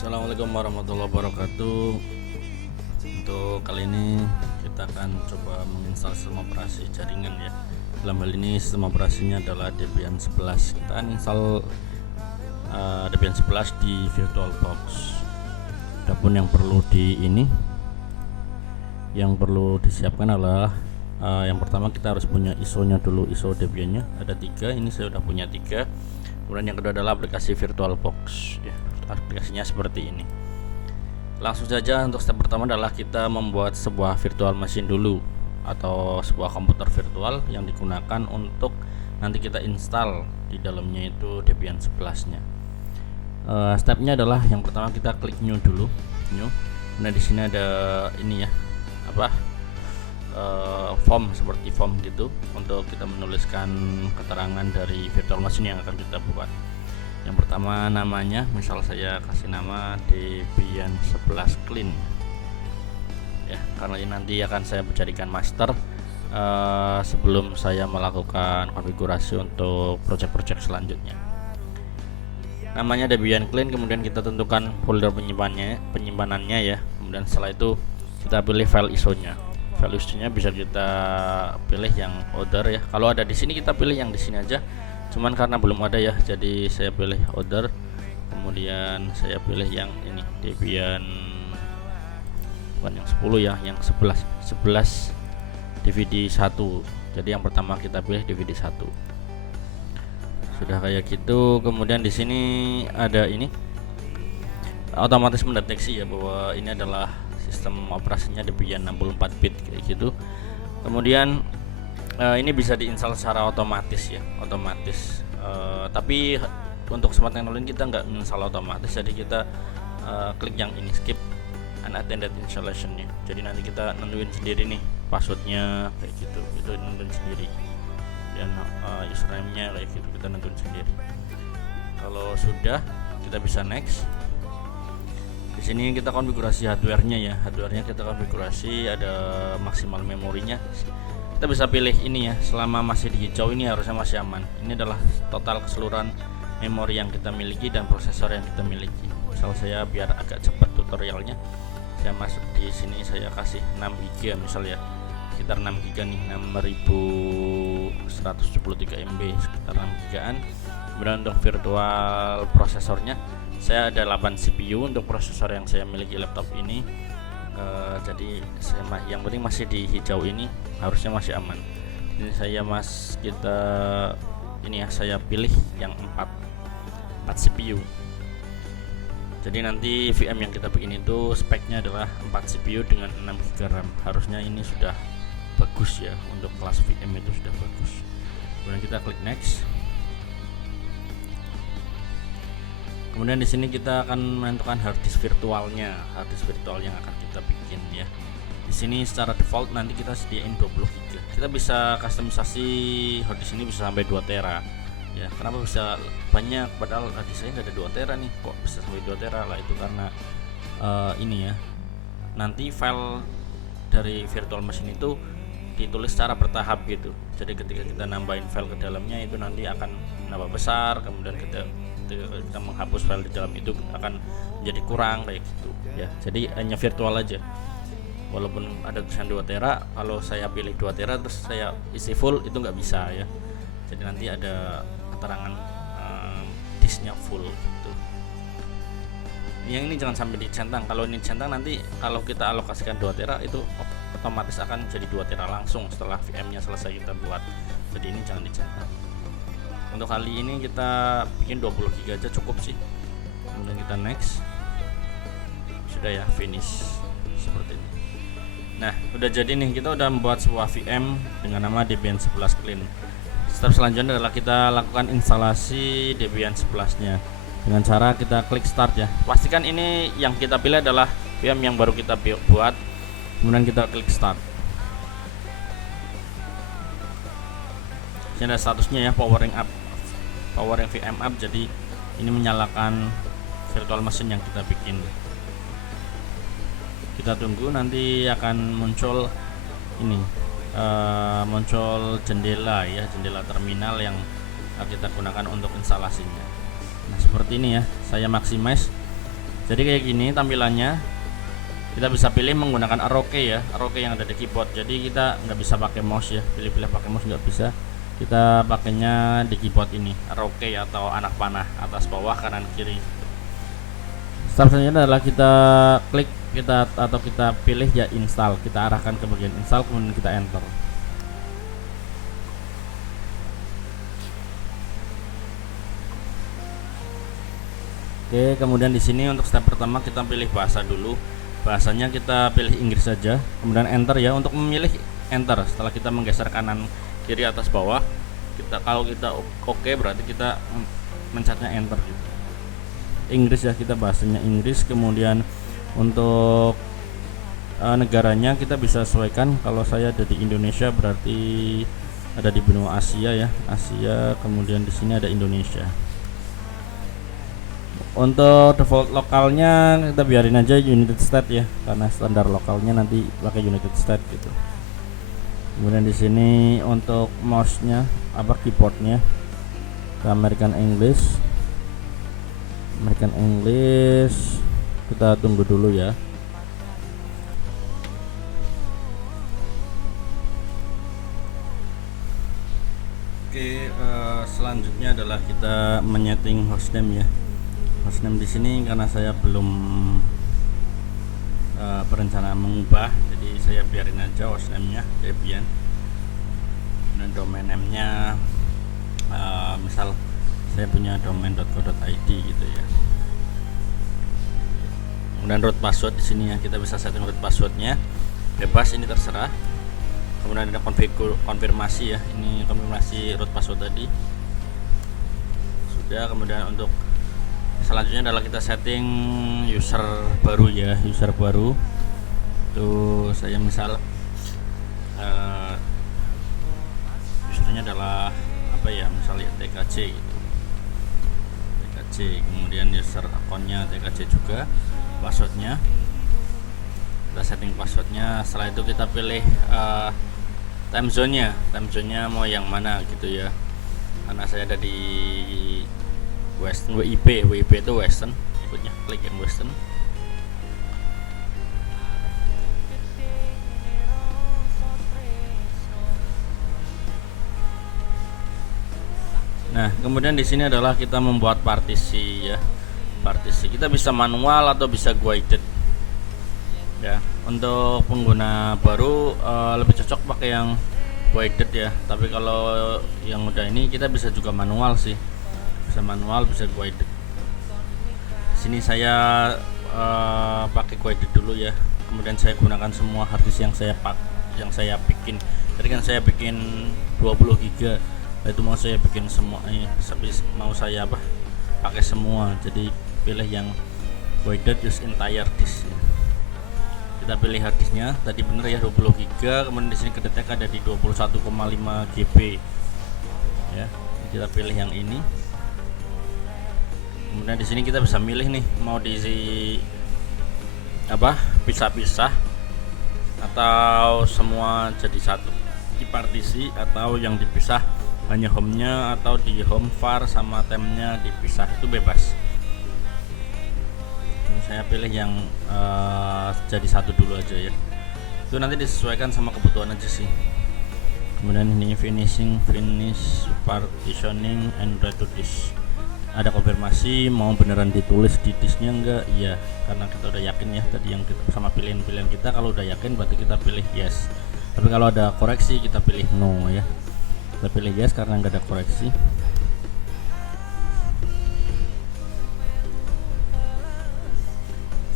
Assalamualaikum warahmatullahi wabarakatuh. Untuk kali ini kita akan coba menginstal sistem operasi jaringan ya. Dalam hal ini sistem operasinya adalah Debian 11. Kita akan install Debian 11 di VirtualBox. Adapun yang perlu yang perlu disiapkan adalah yang pertama kita harus punya ISO-nya dulu. ISO Debian-nya ada 3. Ini saya sudah punya 3. Kemudian yang kedua adalah aplikasi VirtualBox ya. Aplikasinya seperti ini. Langsung saja untuk step pertama adalah kita membuat sebuah virtual machine dulu, atau sebuah komputer virtual yang digunakan untuk nanti kita install di dalamnya itu Debian 11 nya. Stepnya adalah yang pertama kita klik new dulu, new. Nah di sini ada ini ya, form, seperti form gitu, untuk kita menuliskan keterangan dari virtual machine yang akan kita buat. Yang pertama namanya, misal saya kasih nama Debian 11 clean ya, karena ini nanti akan saya jadikan master sebelum saya melakukan konfigurasi untuk project-project selanjutnya. Namanya Debian clean, kemudian kita tentukan folder penyimpanannya ya. Kemudian setelah itu kita pilih file ISO-nya. File ISO-nya bisa kita pilih yang other ya. Kalau ada di sini kita pilih yang di sini aja. Cuman karena belum ada ya, jadi saya pilih other. Kemudian saya pilih yang ini, Debian bukan yang 10 ya, yang 11 DVD 1. Jadi yang pertama kita pilih DVD 1. Sudah kayak gitu. Kemudian di sini ada ini, otomatis mendeteksi ya bahwa ini adalah sistem operasinya Debian 64 bit kayak gitu. Kemudian ini bisa diinstal secara otomatis ya, tapi untuk smart teknologi kita nggak install otomatis, jadi kita klik yang ini, skip unattended installation nya. Jadi nanti kita nentuin sendiri nih passwordnya kayak gitu, itu nentuin sendiri, dan username-nya kayak gitu kita nentuin sendiri. Kalau sudah, kita bisa next. Di sini kita konfigurasi hardware-nya ya, kita konfigurasi, ada maksimal memorinya. Kita bisa pilih ini ya, selama masih di hijau ini harusnya masih aman. Ini adalah total keseluruhan memori yang kita miliki dan prosesor yang kita miliki. Misal saya biar agak cepat tutorialnya, saya masuk di sini, saya kasih 6 GB misal ya, sekitar 6 GB nih, 6173 MB, sekitar 6 GB-an. Kemudian untuk virtual prosesornya saya ada 8 CPU untuk prosesor yang saya miliki laptop ini. Jadi yang penting masih di hijau ini harusnya masih aman. Ini saya saya pilih yang 4 CPU. Jadi nanti VM yang kita bikin itu speknya adalah 4 CPU dengan 6 GB RAM. Harusnya ini sudah bagus ya, untuk kelas VM itu sudah bagus. Kemudian kita klik next. Kemudian di sini kita akan menentukan hard disk virtual yang akan kita bikin ya. Di sini secara default nanti kita sediain 20 GB. Kita bisa customisasi hard disk ini bisa sampai 2 tera. Ya, kenapa bisa banyak padahal hard disk saya nggak ada 2 tera nih, kok bisa sampai 2 tera lah? Itu karena ini ya. Nanti file dari virtual machine itu ditulis secara bertahap gitu. Jadi ketika kita nambahin file ke dalamnya itu nanti akan nambah besar, kemudian kita menghapus file di dalam itu akan menjadi kurang kayak gitu ya. Jadi hanya virtual aja, walaupun ada tulisan 2 tera, kalau saya pilih 2 tera terus saya isi full itu nggak bisa ya. Jadi nanti ada keterangan disknya full gitu. Yang ini jangan sampai dicentang. Kalau ini centang nanti kalau kita alokasikan 2 tera itu otomatis akan jadi 2 tera langsung setelah VM nya selesai kita buat. Jadi ini jangan dicentang. Untuk kali ini kita bikin 20 GB aja cukup sih. Kemudian kita next. Sudah ya, finish seperti ini. Nah, udah jadi nih, kita udah membuat sebuah VM dengan nama Debian 11 clean. Step selanjutnya adalah kita lakukan instalasi Debian 11 nya dengan cara kita klik start ya. Pastikan ini yang kita pilih adalah VM yang baru kita buat. Kemudian kita klik start. Ini ada statusnya ya, powering VM up. Jadi ini menyalakan virtual machine yang kita bikin. Kita tunggu, nanti akan muncul ini, muncul jendela ya, jendela terminal yang kita gunakan untuk instalasinya. Nah seperti ini ya, saya maximize Jadi kayak gini tampilannya. Kita bisa pilih menggunakan arrow key ya, arrow key yang ada di keyboard. Jadi kita nggak bisa pakai mouse ya, pilih-pilih pakai mouse nggak bisa. Kita pakainya di keyboard ini, arrow key atau anak panah, atas bawah kanan kiri. Step selanjutnya adalah kita klik atau kita pilih ya install. Kita arahkan ke bagian install, kemudian kita enter. Oke, kemudian di sini untuk step pertama kita pilih bahasa dulu. Bahasanya kita pilih Inggris saja, kemudian enter ya. Untuk memilih enter, setelah kita menggeser kanan kiri atas bawah, kalau kita oke berarti kita mencetnya enter gitu. Inggris ya, kita bahasanya Inggris. Kemudian untuk negaranya kita bisa sesuaikan. Kalau saya ada di Indonesia berarti ada di benua Asia ya, Asia. Kemudian di sini ada Indonesia. Untuk default lokalnya kita biarin aja United States ya, karena standar lokalnya nanti pakai United States gitu. Kemudian di sini untuk mouse-nya keyboardnya ke American English. Kita tunggu dulu ya. Oke, selanjutnya adalah kita menyeting hostname ya. Hostname di sini karena saya belum berencana mengubah, jadi saya biarin aja hostname-nya Debian. Dan domain name-nya misal saya punya domain.co.id gitu ya. Kemudian root password di sini ya, kita bisa setting root passwordnya bebas, ini terserah. Kemudian ada konfirmasi ya, ini konfirmasi root password tadi sudah. Kemudian untuk selanjutnya adalah kita setting user baru ya, user baru. Tuh saya misal usernya adalah misal ya TKJ gitu. TKJ, kemudian user akunnya TKJ juga, passwordnya kita setting passwordnya. Setelah itu kita pilih time zone-nya mau yang mana gitu ya, karena saya ada di Western, WIB itu Western, ikutnya klik yang Western. Nah, kemudian di sini adalah kita membuat partisi ya. Partisi kita bisa manual atau bisa guided. Ya, untuk pengguna baru lebih cocok pakai yang guided ya. Tapi kalau yang udah ini kita bisa juga manual sih. Bisa manual, bisa guided. Sini saya pakai guided dulu ya. Kemudian saya gunakan semua harddisk yang saya bikin. Tadi kan saya bikin 20 GB. Itu mau saya bikin semua mau saya pakai semua. Jadi pilih yang guided use entire disk ya. Kita pilih harddisknya tadi bener ya 20 GB. Kemudian di sini kedetek ada di 21,5 GB ya. Kita pilih yang ini. Kemudian di sini kita bisa milih nih mau diisi pisah-pisah atau semua jadi satu di partisi, atau yang dipisah hanya home-nya, atau di home var sama temnya dipisah, itu bebas. Ini saya pilih yang jadi satu dulu aja ya. Itu nanti disesuaikan sama kebutuhan aja sih. Kemudian ini finish partitioning and write to disk. Ada konfirmasi mau beneran ditulis di disknya enggak? Iya, karena kita udah yakin ya tadi yang kita sama pilihan-pilihan kita. Kalau udah yakin berarti kita pilih yes. Tapi kalau ada koreksi kita pilih no ya. Kita pilih yes karena enggak ada koreksi.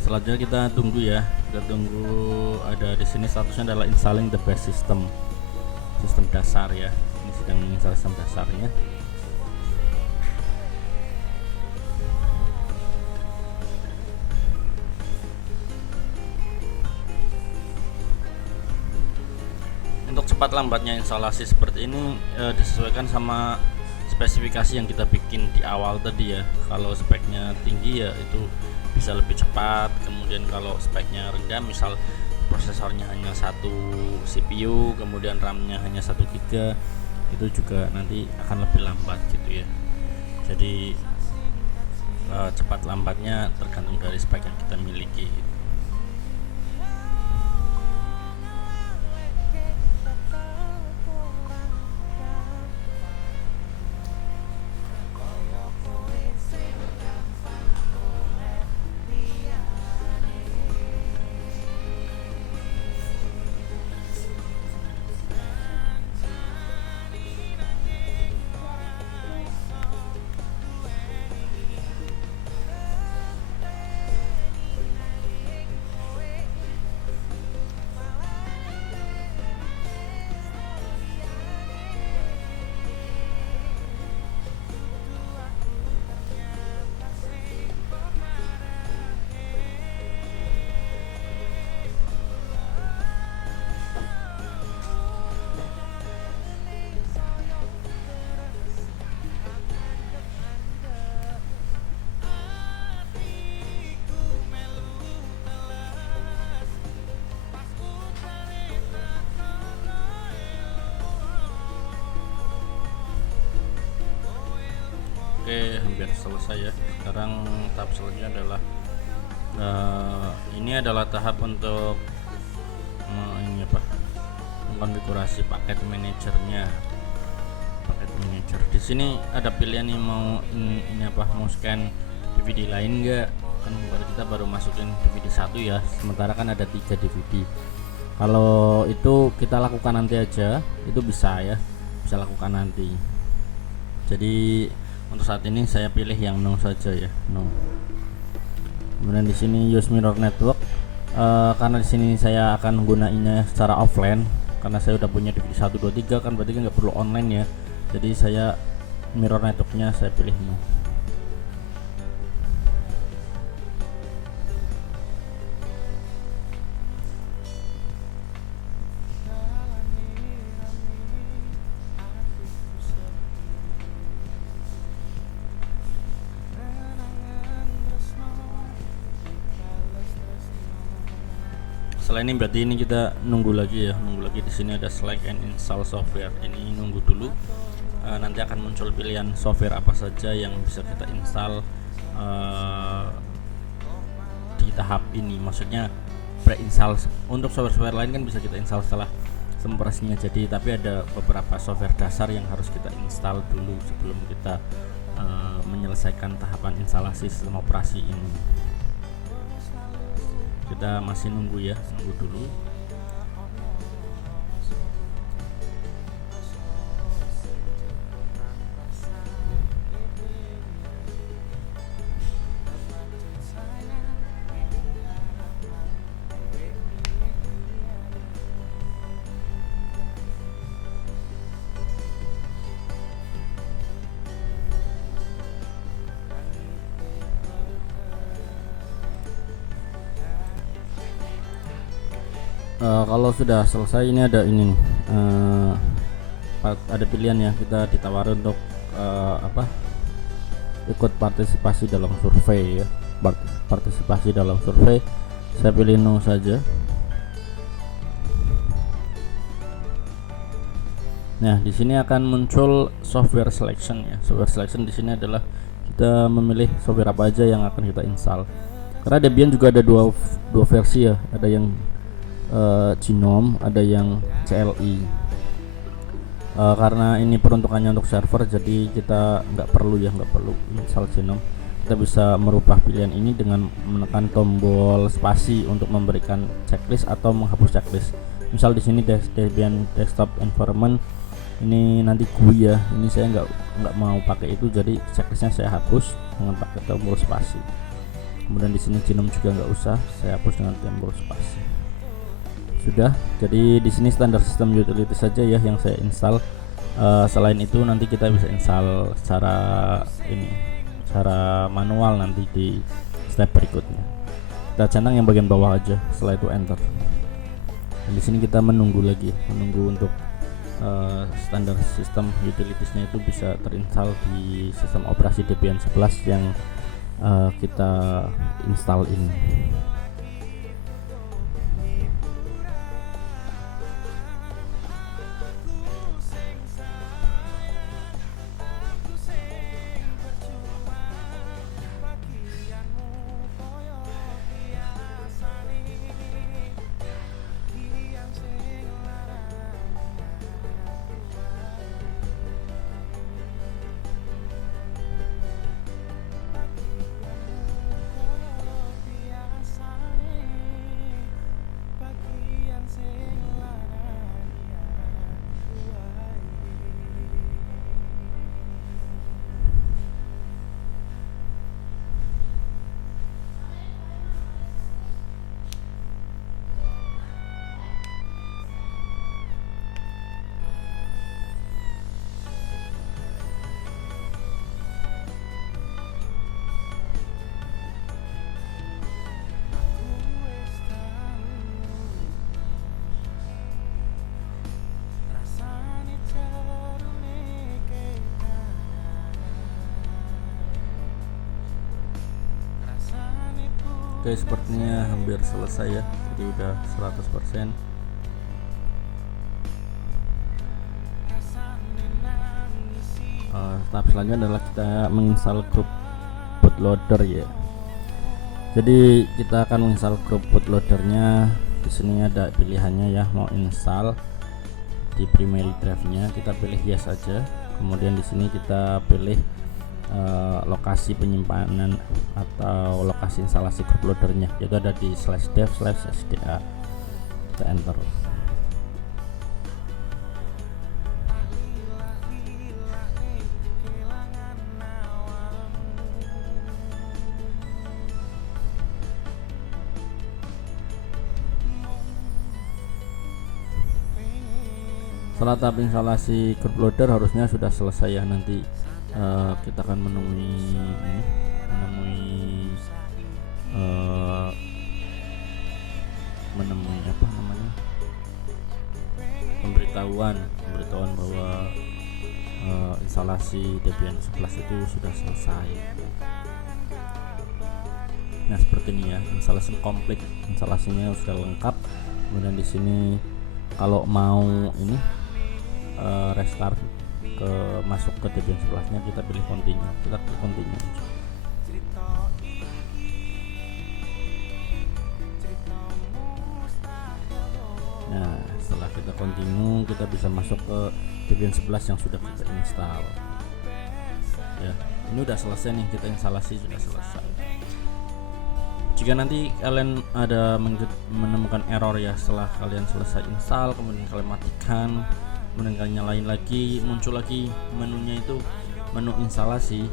Selanjutnya kita tunggu ya. Kita tunggu, ada di sini statusnya adalah installing the base system dasar ya. Ini sedang menginstal sistem dasarnya. Untuk cepat lambatnya instalasi seperti ini disesuaikan sama spesifikasi yang kita bikin di awal tadi ya. Kalau speknya tinggi ya itu bisa lebih cepat. Kemudian kalau speknya rendah, misal prosesornya hanya satu CPU, kemudian RAM-nya hanya 1 GB, itu juga nanti akan lebih lambat gitu ya. Jadi cepat lambatnya tergantung dari spek yang kita miliki. Oke, hampir selesai ya. Sekarang tahap selanjutnya adalah ini adalah tahap untuk ini apa? Mengkonfigurasi paket manajernya. Paket manajer. Di sini ada pilihan nih mau ini apa? Mau scan DVD lain enggak? Kan kita baru masukin DVD 1 ya. Sementara kan ada 3 DVD. Kalau itu kita lakukan nanti aja, itu bisa ya. Bisa lakukan nanti. Jadi untuk saat ini saya pilih yang no saja ya, no. Kemudian di sini use mirror network, karena di sini saya akan menggunakannya secara offline, karena saya udah punya DVD 1, 2, 3 kan, berarti nggak perlu online ya. Jadi saya mirror networknya saya pilih no. Setelah ini berarti ini kita nunggu lagi ya, di sini ada select and install software. Ini nunggu dulu, nanti akan muncul pilihan software apa saja yang bisa kita install di tahap ini. Maksudnya pre-install. Untuk software lain kan bisa kita install setelah operasinya jadi, tapi ada beberapa software dasar yang harus kita install dulu sebelum kita menyelesaikan tahapan instalasi sistem operasi ini. Kita masih nunggu ya, nunggu dulu. Kalau sudah selesai ini ada ini nih, ada pilihan ya, kita ditawarin untuk ikut partisipasi dalam survei ya. Partisipasi dalam survei, saya pilih no saja. Nah, di sini akan muncul software selection ya. Software selection di sini adalah kita memilih software apa aja yang akan kita install. Karena Debian juga ada dua versi ya, ada yang Genome, ada yang CLI. Karena ini peruntukannya untuk server, jadi kita nggak perlu install Genome. Kita bisa merubah pilihan ini dengan menekan tombol spasi untuk memberikan checklist atau menghapus checklist. Misal di sini Debian Desktop Environment, ini nanti GUI ya, ini saya nggak mau pakai itu, jadi checklistnya saya hapus dengan pakai tombol spasi. Kemudian di sini Genome juga nggak usah, saya hapus dengan tombol spasi. Sudah, jadi di sini standar sistem utility saja ya yang saya install. Selain itu nanti kita bisa install secara manual nanti di step berikutnya. Kita centang yang bagian bawah aja, setelah itu enter. Dan di sini kita menunggu untuk standar sistem utilitiesnya itu bisa terinstall di sistem operasi Debian 11 yang kita install ini. Oke, sepertinya hampir selesai ya, jadi udah 100%. Tahap selanjutnya adalah kita menginstal grup bootloader ya. Jadi kita akan menginstal grup bootloadernya. Di sini ada pilihannya ya, mau install di primary drive-nya, kita pilih yes saja. Kemudian di sini kita pilih lokasi penyimpanan atau lokasi instalasi grup loadernya, yaitu ada di /dev/sda. Kita enter. Setelah tahap instalasi grup loader harusnya sudah selesai ya. Nanti kita akan menemui apa namanya, pemberitahuan bahwa instalasi Debian 11 itu sudah selesai. Nah, seperti ini ya, instalasi komplit, instalasinya sudah lengkap. Kemudian di sini kalau mau ini restart masuk ke Debian 11 nya, kita pilih continue, kita klik continue. Nah, setelah kita continue, kita bisa masuk ke Debian 11 yang sudah kita install ya. Ini udah selesai nih, kita instalasi sudah selesai. Jika nanti kalian ada menemukan error ya setelah kalian selesai install, kemudian kalian matikan, kemudian kalian nyalain lagi, muncul lagi menunya itu menu instalasi,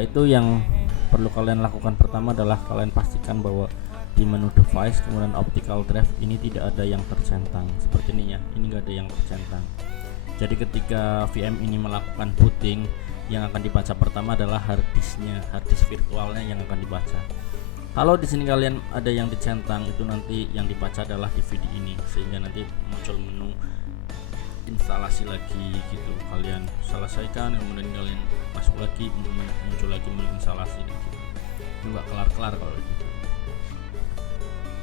itu yang perlu kalian lakukan pertama adalah kalian pastikan bahwa di menu device kemudian optical drive ini tidak ada yang tercentang seperti ini ya. Ini enggak ada yang tercentang. Jadi ketika VM ini melakukan booting, yang akan dibaca pertama adalah harddisknya, harddisk virtualnya yang akan dibaca. Kalau di sini kalian ada yang dicentang, itu nanti yang dibaca adalah DVD ini, sehingga nanti muncul menu instalasi lagi gitu. Kalian selesaikan, kemudian kalian masuk lagi, muncul lagi menu instalasi gitu. Enggak kelar-kelar kalau gitu.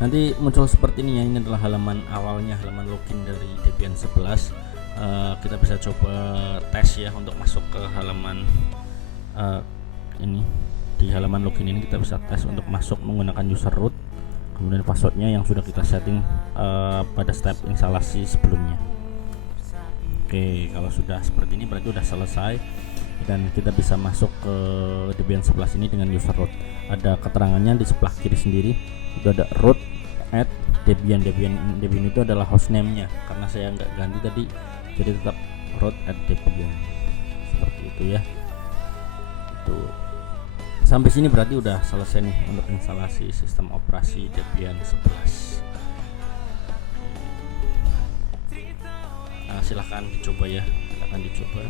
Nanti muncul seperti ini ya. Ini adalah halaman awalnya, halaman login dari Debian 11. Kita bisa coba tes ya untuk masuk ke halaman ini. Di halaman login ini kita bisa tes untuk masuk menggunakan user root, kemudian passwordnya yang sudah kita setting pada step instalasi sebelumnya. Oke, kalau sudah seperti ini berarti sudah selesai dan kita bisa masuk ke Debian 11 ini dengan user root. Ada keterangannya di sebelah kiri sendiri, itu ada root at Debian. Debian itu adalah hostname-nya, karena saya nggak ganti tadi, jadi tetap root at Debian seperti itu ya. Itu sampai sini berarti udah selesai nih untuk instalasi sistem operasi Debian 11. Silahkan dicoba ya, silahkan dicoba.